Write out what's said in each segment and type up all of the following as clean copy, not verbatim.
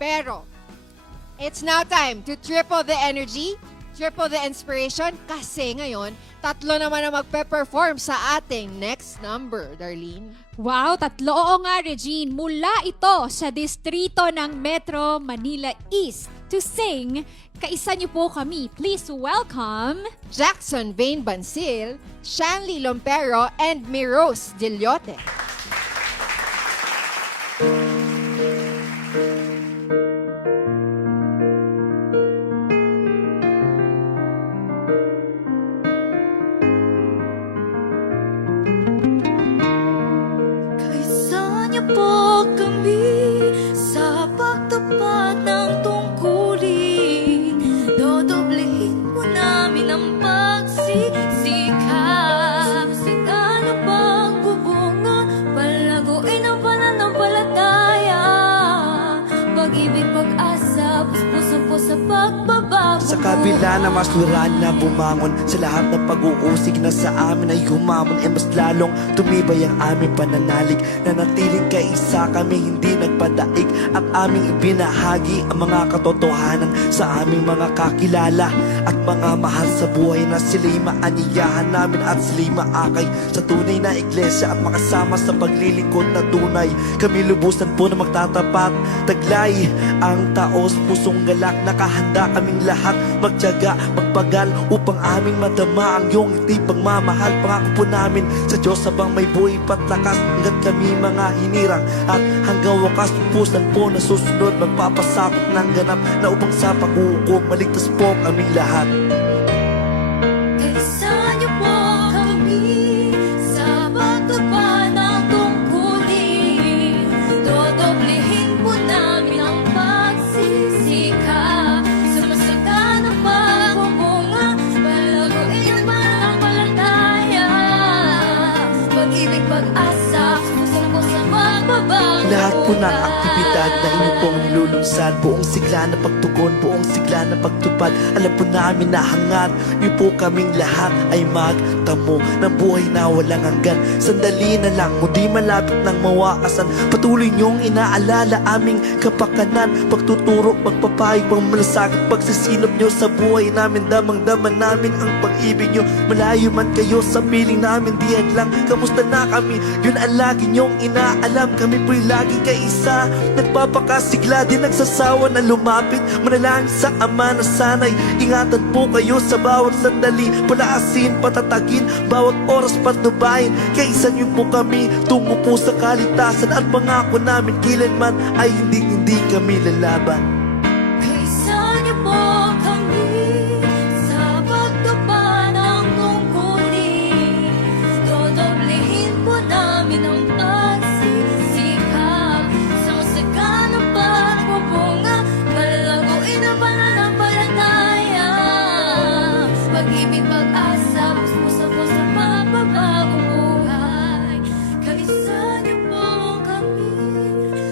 Pero, it's now time to triple the energy, triple the inspiration, kasi ngayon, tatlo naman ang magpe-perform sa ating next number, Darlene. Wow, tatlo. Oo nga, Regine. Mula ito sa distrito ng Metro Manila East to sing. Kaisa niyo po kami. Please welcome... Jackson Vane Bansil, Shanley Lompero, and Miros Diliote. Kaisa niyo po kami sa pagtupad ng tungkulin. Dodoblehin po namin ang pagsisikap. Sigano pagbubunga, palaguin ang pananampalataya. Pag-ibig, pag-asa, puso po sa pagbabago. Sa kabila na masluran na bumangon, sa lahat ng pag-uusig na sa amin ay humamon, mas lalong tumibay ang aming pananalig. Nanatiling kaisa kami, hindi nagpadaig, at aming ibinahagi ang mga katotohanan sa aming mga kakilala at mga mahal sa buhay, na sila'y maaniyahan namin at sila'y maakay sa tunay na iglesia at makasama sa paglilingkod na tunay. Kami lubusan po na magtatapat, taglay ang taos pusong galak, nakahanda kaming lahat magtiyaga, magpagal upang aming madama ang iyong ngiti pagmamahal. Pangako po namin sa Diyos habang may buhay pat lakas, hanggat kami mga hinirang at hanggang wakas pupusan po na susunod, magpapasakot ng ganap na upang sa pag-uukom maligtas po kaming lahat. Kaisa niyo po kami sa pagtupad ng tungkulin. Dodoblehin po namin ang pagsisikap. Sumasagan ang pagbubunga, palaguin ang pananampalataya. Pag-ibig, pag-asa, puso po sa pagbabago. Lahat po ng aktibidad na inyo pong nilulunsad, buong sigla na pagtugon, buong sigla na pagtupad, alam po namin na hangat niyo po kaming lahat ay magtamo ng buhay na walang hanggan. Sandali na lang, mundi malapit ng mawakasan, patuloy niyong inaalala aming kapakanan, pagtuturo, pagpapayag, pagmalasakit, pagsisilop niyo sa buhay namin. Damang-daman namin ang pag-ibig niyo, malayo man kayo sa piling namin, diyan lang, kamusta na kami, yun ang lagi niyong inaalam. Kami po'y lagi kaisa, nagpapakasigla, di nagsasawa na lumapit, manalangin sa Ama na sana'y ingatan po kayo sa bawat sandali, palaasin, patatagin, bawat oras patnubayin. Kaisa niyo po kami, tungo po sa kaligtasan, at pangako namin kailanman ay hindi kami lalaban. Kaisa niyo po kami sa pagtupad ng tungkulin. Dodoblehin po namin ang pagsisikap. Sumasagan ang pagbubunga, palaguin ang pananampalataya. Pag-ibig, pag-asa, puso po sa pagbabagong buhay. Kaisa niyo po kami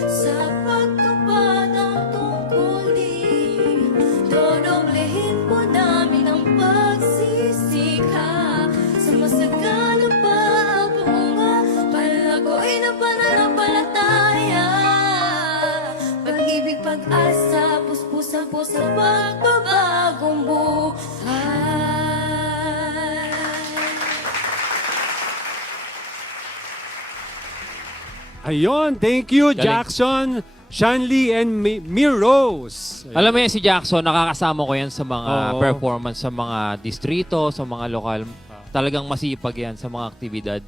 sa pagtupad ng tungkulin. Dodoblehin po namin ang pagsisikap. Sumasagan ang pagbubunga, palaguin ang pananampalataya. Pag-ibig, pag-asa, puspusan po sa pagbabagong buhay. Ayun, thank you, Galing. Jackson, Shanley, and Miros. Alam mo yan, si Jackson, nakakasama ko yan sa mga Oo. performance sa mga distrito, sa mga lokal. Talagang masipag yan sa mga aktibidad.